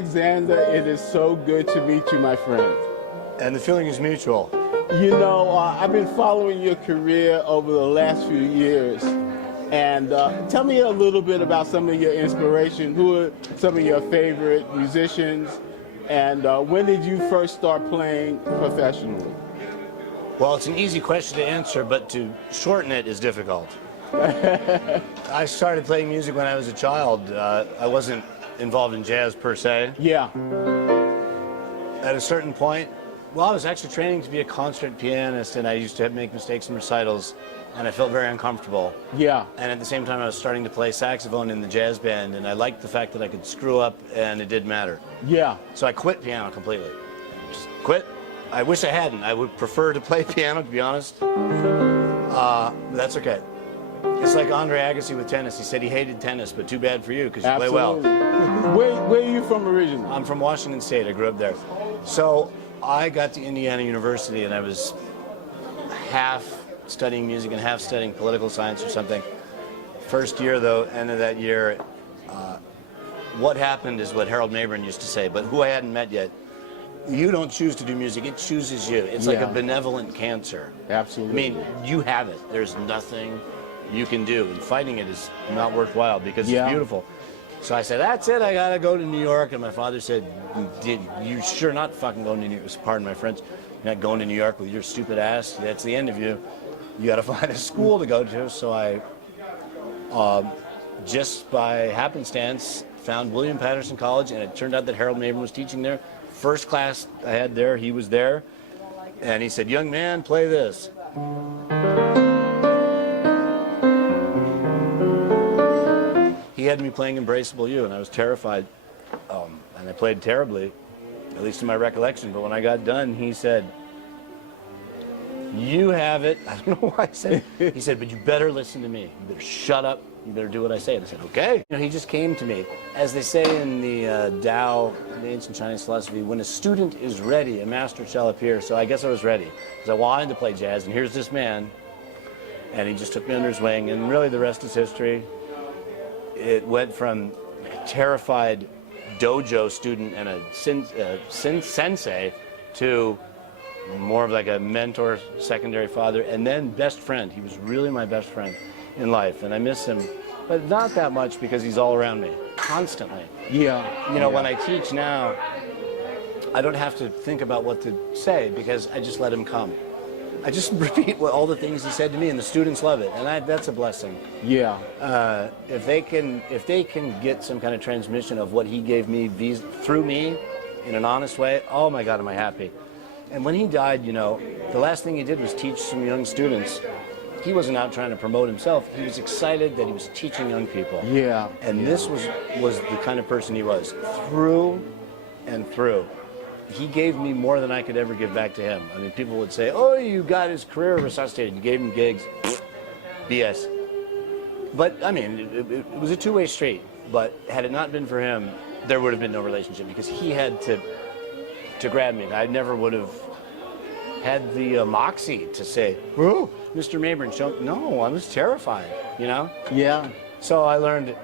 Alexander, it is so good to meet you, my friend. And the feeling is mutual. You know, I've been following your career over the last few years. And tell me a little bit about some of your inspiration. Who are some of your favorite musicians? And when did you first start playing professionally? Well, it's an easy question to answer, but to shorten it is difficult. I started playing music when I was a child. I wasn't involved in jazz per se. Yeah. At a certain point, well, I was actually training to be a concert pianist, and I used to make mistakes in recitals, and I felt very uncomfortable. Yeah. And at the same time, I was starting to play saxophone in the jazz band, and I liked the fact that I could screw up, and it didn't matter. Yeah. So I quit piano completely. Just quit. I wish I hadn't. I would prefer to play piano, to be honest. But that's okay. It's like Andre Agassi with tennis. He said he hated tennis, but too bad for you, because you play well. Where are you from originally? I'm from Washington State. I grew up there. So I got to Indiana University, and I was half studying music and half studying political science or something. First year, though, end of that year, what happened is what Harold Mabern used to say, but who I hadn't met yet. You don't choose to do music, it chooses you. It's like a benevolent cancer. Absolutely. I mean, you have it. There's nothing you can do, and fighting it is not worthwhile because it's beautiful. So I said, that's it, I gotta go to New York. And my father said, you're sure not fucking going to New York, pardon my French, you're not going to New York with your stupid ass, that's the end of you. You gotta find a school to go to. So I, just by happenstance, found William Patterson College, and it turned out that Harold Mabern was teaching there. First class I had there, he was there, and he said, young man, play this. He had me playing Embraceable You, and I was terrified, and I played terribly, at least in my recollection, but when I got done, he said, you have it. I don't know why I said it. He said, but you better listen to me. You better shut up. You better do what I say. And I said, okay. You know, he just came to me. As they say in the Tao, in the ancient Chinese philosophy, when a student is ready, a master shall appear. So I guess I was ready, because I wanted to play jazz, and here's this man, and he just took me under his wing, and really the rest is history. It went from a terrified dojo student and a sensei to more of like a mentor, secondary father, and then best friend. He was really my best friend in life, and I miss him, but not that much because he's all around me, constantly. Yeah. You know, when I teach now, I don't have to think about what to say because I just let him come. I just repeat all the things he said to me, and the students love it, and that's a blessing. Yeah. If they can get some kind of transmission of what he gave me through me in an honest way, oh my God, am I happy. And when he died, you know, the last thing he did was teach some young students. He wasn't out trying to promote himself. He was excited that he was teaching young people. Yeah. And this was the kind of person he was, through and through. He gave me more than I could ever give back to him. I mean, people would say, oh, you got his career resuscitated. You gave him gigs. BS. But, I mean, it was a two-way street. But had it not been for him, there would have been no relationship because he had to grab me. I never would have had the moxie to say, oh, Mr. Mabern, no, I was terrified, you know? Yeah. So I learned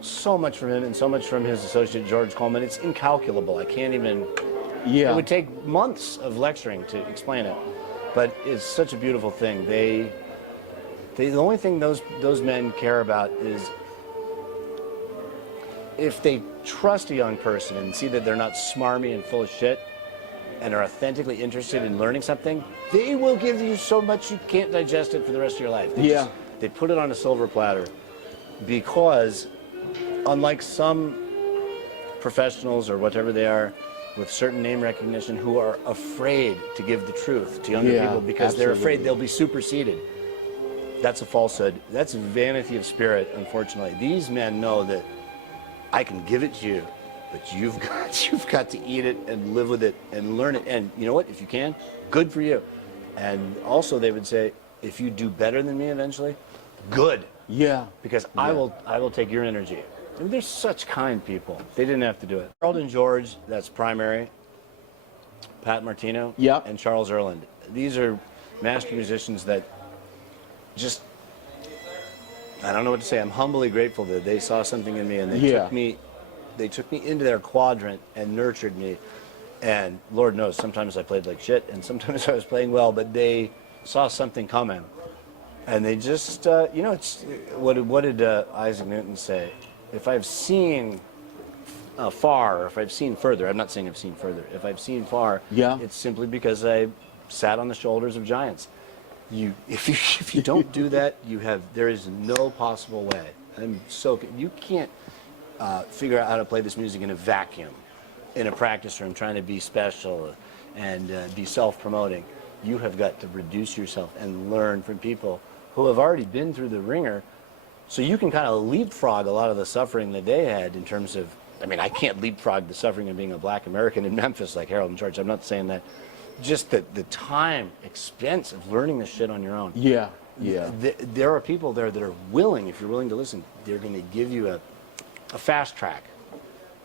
so much from him and so much from his associate, George Coleman. It's incalculable. I can't even... Yeah. It would take months of lecturing to explain it. But it's such a beautiful thing. The only thing those men care about is if they trust a young person and see that they're not smarmy and full of shit and are authentically interested in learning something, they will give you so much you can't digest it for the rest of your life. They put it on a silver platter because unlike some professionals or whatever they are with certain name recognition who are afraid to give the truth to younger people because they're afraid they'll be superseded. That's a falsehood. That's vanity of spirit, unfortunately. These men know that I can give it to you, but you've got to eat it and live with it and learn it. And you know what? If you can, good for you. And also they would say, if you do better than me eventually, good. Yeah. Because I will take your energy. I mean, they're such kind people. They didn't have to do it. Harold and George, that's primary. Pat Martino. And Charles Erland. These are master musicians that just, I don't know what to say. I'm humbly grateful that they saw something in me and they took me they took me into their quadrant and nurtured me. And Lord knows, sometimes I played like shit, and sometimes I was playing well, but they saw something coming. And they just, you know, it's what did Isaac Newton say? If I've seen far, or if I've seen further, I'm not saying I've seen further. If I've seen far, yeah, it's simply because I sat on the shoulders of giants. If you don't do that, there is no possible way. You can't figure out how to play this music in a vacuum, in a practice room, trying to be special and be self-promoting. You have got to reduce yourself and learn from people who have already been through the ringer, so you can kind of leapfrog a lot of the suffering that they had in terms of, I mean, I can't leapfrog the suffering of being a black American in Memphis like Harold and George. I'm not saying that. Just the time, expense of learning this shit on your own. Yeah, yeah. There are people there that are willing, if you're willing to listen, they're going to give you a fast track.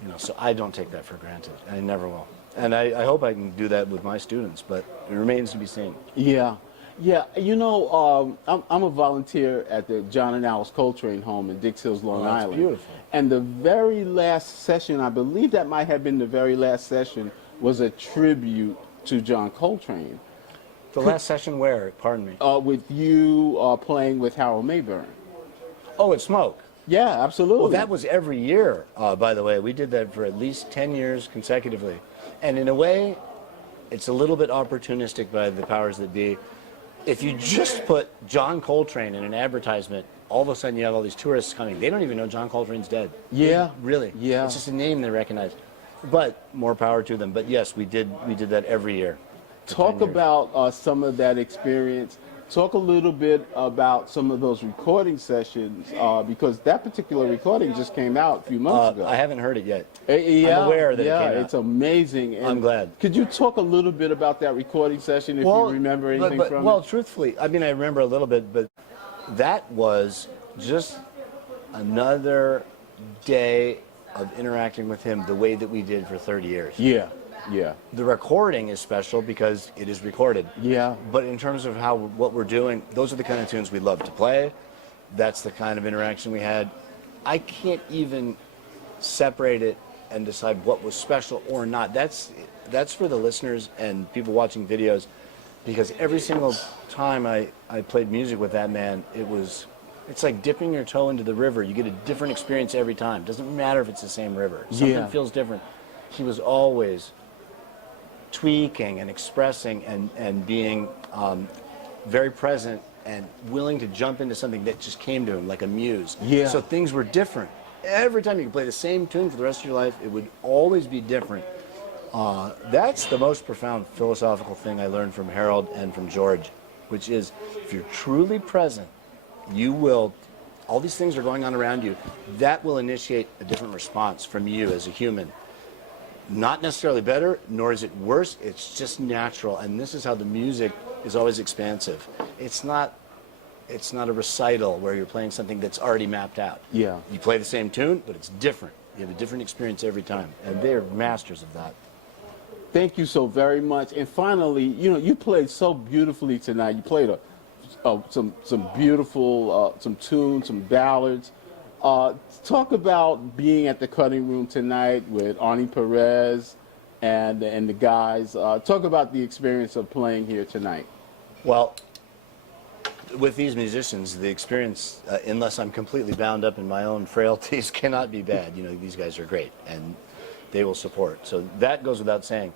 You know, so I don't take that for granted. I never will. And I hope I can do that with my students, but it remains to be seen. Yeah. Yeah, you know, I'm a volunteer at the John and Alice Coltrane home in Dix Hills, Long that's Island. Beautiful. And the very last session, I believe that might have been the very last session, was a tribute to John Coltrane. The last session where? Pardon me. With you playing with Harold Mayburn. Oh, at Smoke. Yeah, absolutely. Well, that was every year, by the way. We did that for at least 10 years consecutively. And in a way, it's a little bit opportunistic by the powers that be. If you just put John Coltrane in an advertisement, all of a sudden you have all these tourists coming. They don't even know John Coltrane's dead. Yeah. Really. Yeah. It's just a name they recognize. But more power to them. But yes, we did that every year. Talk about some of that experience. Talk a little bit about some of those recording sessions, because that particular recording just came out a few months ago. I haven't heard it yet. Yeah, I'm aware that it came out. It's amazing. And I'm glad. Could you talk a little bit about that recording session if you remember anything from it? Well, truthfully, I mean, I remember a little bit, but that was just another day of interacting with him the way that we did for 30 years. Yeah, yeah. The recording is special because it is recorded. Yeah. But in terms of what we're doing, those are the kind of tunes we love to play. That's the kind of interaction we had. I can't even separate it and decide what was special or not. That's for the listeners and people watching videos, because every single time I played music with that man, it's like dipping your toe into the river. You get a different experience every time. Doesn't matter if it's the same river. Something feels different. He was always tweaking and expressing and being very present and willing to jump into something that just came to him like a muse. Yeah. So things were different. Every time you could play the same tune for the rest of your life, it would always be different. That's the most profound philosophical thing I learned from Harold and from George, which is if you're truly present, all these things are going on around you, that will initiate a different response from you as a human. Not necessarily better, nor is it worse, it's just natural, and this is how the music is always expansive. It's not a recital where you're playing something that's already mapped out. Yeah. You play the same tune, but it's different. You have a different experience every time, and they're masters of that. Thank you so very much. And finally, you know, you played so beautifully tonight. You played some beautiful some tunes, some ballads. Talk about being at the cutting room tonight with Arnie Perez and the guys. Talk about the experience of playing here tonight. Well, with these musicians, the experience, unless I'm completely bound up in my own frailties, cannot be bad. You know, these guys are great, and they will support. So that goes without saying.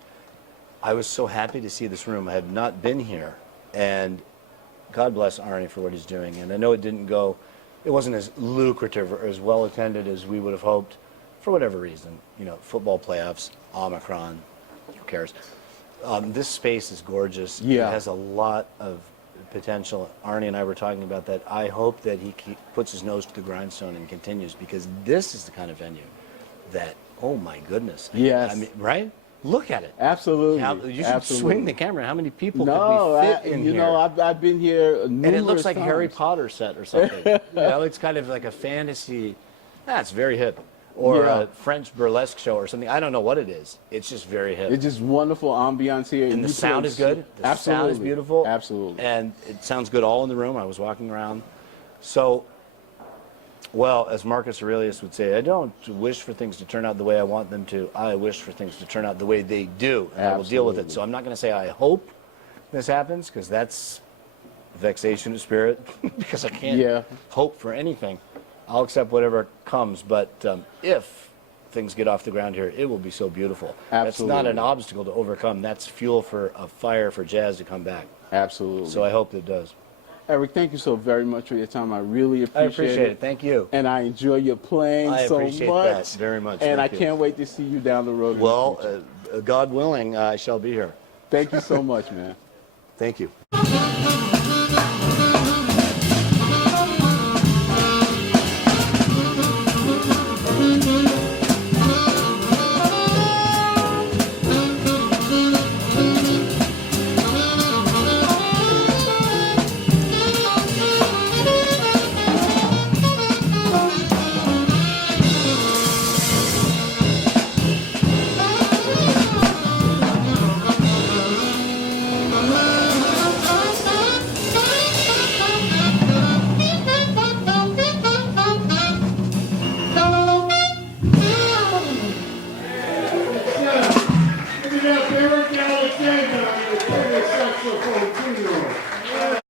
I was so happy to see this room. I had not been here, and God bless Arnie for what he's doing. And I know it wasn't as lucrative or as well attended as we would have hoped, for whatever reason. You know, football playoffs, Omicron, who cares? This space is gorgeous. Yeah. It has a lot of potential. Arnie and I were talking about that. I hope that he puts his nose to the grindstone and continues, because this is the kind of venue that, oh my goodness. Yes. I mean, right? Look at it. Absolutely. You should swing the camera. How many people could we fit in you here? know, I've been here numerous And it looks like times. a Harry Potter set or something. You know, it's kind of like a fantasy. That's very hip. Or a French burlesque show or something. I don't know what it is. It's just very hip. It's just wonderful ambiance here. And the sound is good. The sound is beautiful. Absolutely. And it sounds good all in the room. I was walking around. So Well, as Marcus Aurelius would say, I don't wish for things to turn out the way I want them to. I wish for things to turn out the way they do. And I will deal with it. So I'm not going to say I hope this happens, because that's vexation of spirit, because I can't hope for anything. I'll accept whatever comes, but if things get off the ground here, it will be so beautiful. That's not an obstacle to overcome. That's fuel for a fire for jazz to come back. Absolutely. So I hope it does. Eric, thank you so very much for your time. I really appreciate it. I appreciate it. Thank you. And I enjoy your playing so much. I appreciate that very much. And I can't wait to see you down the road. Well, God willing, I shall be here. Thank you so much, man. Thank you.